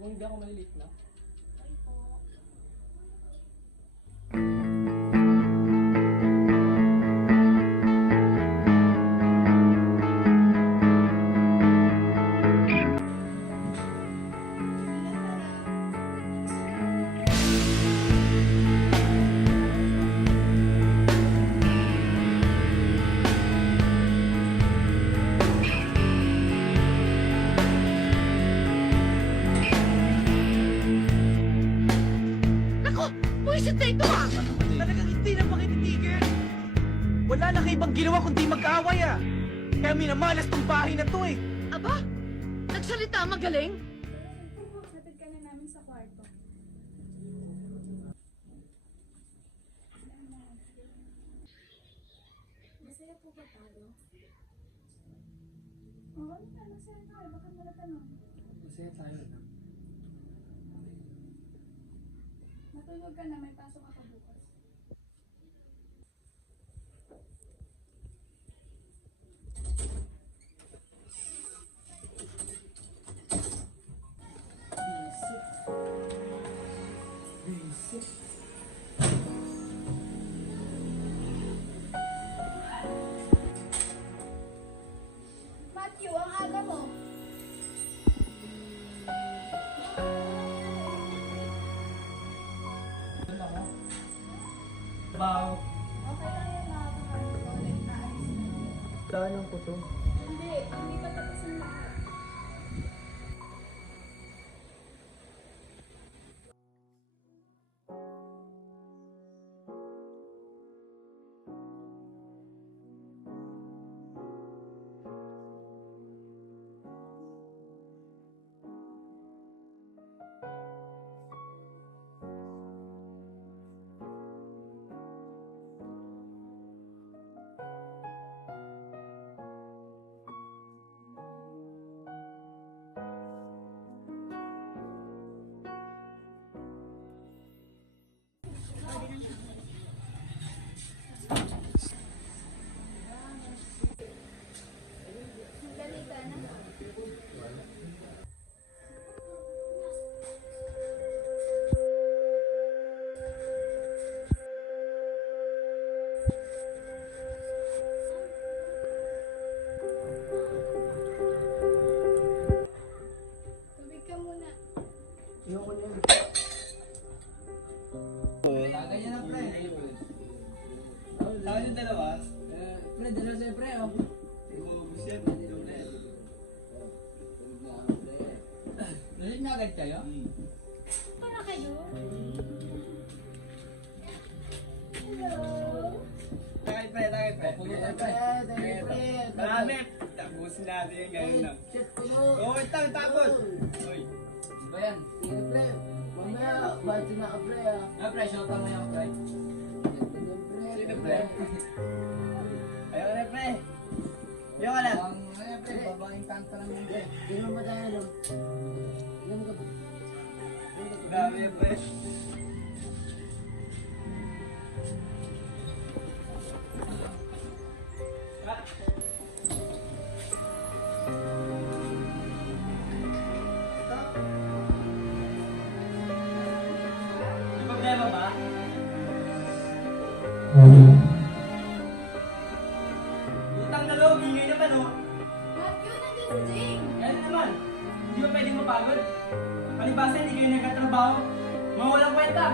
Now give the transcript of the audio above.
Kung hindi ako malilate na. Ay po. Nako! Buwisit na ito ah! Talagang hindi na makititigil. Wala na kayo ibang ginawa kundi magkaaway ah. Kaya minamalas tong bahay na to eh. Aba? Nagsalita magaling? Hatid ka na namin sa kwarto. Masaya po ba tayo? Oo, ano na, masaya tayo. Bakit mo natanong? Masaya tayo na. Matulog ka na, may pasok ako bukas. Visit. Matthew, ang aga mo. Ano ako? Trabaho. Okay lang yung makakakaroon ko. Like, naalis na. Daanan ko to. Hindi pa tapos yung lahat. Dali ka na. Tubig ka muna. Ayoko na yun. Ganyan na, pre. Tayo yung dalawa. Pre, dalawa sa'yo, pre. Nalit na agad kayo? Para kayo. Hello. Takay pre, takay pre. Pulutan, pre. Marami. Tapusin natin yung ganun lang. Oo, itang tapos. Uy. Ba yan? Sige, pre. Mamaya, bahit na ka, pre, ah. Ah, pre, shout out mo yan, pre. Sino, pre? Ayaw na pre. Ayaw ka na. Ang, pre, babaeng kanta lang yan, pre. Hindi mo ba tayo alam? Alam ka ba? Grabe yan pre. Ah. May problema ba? Utang na loob, ingay naman oh. Matthew, nandiyan si Jane. Ano naman? Hindi ba pwedeng mapagod? Palibasa, hindi kayo nagkatrabaho. Mga walang kwenta.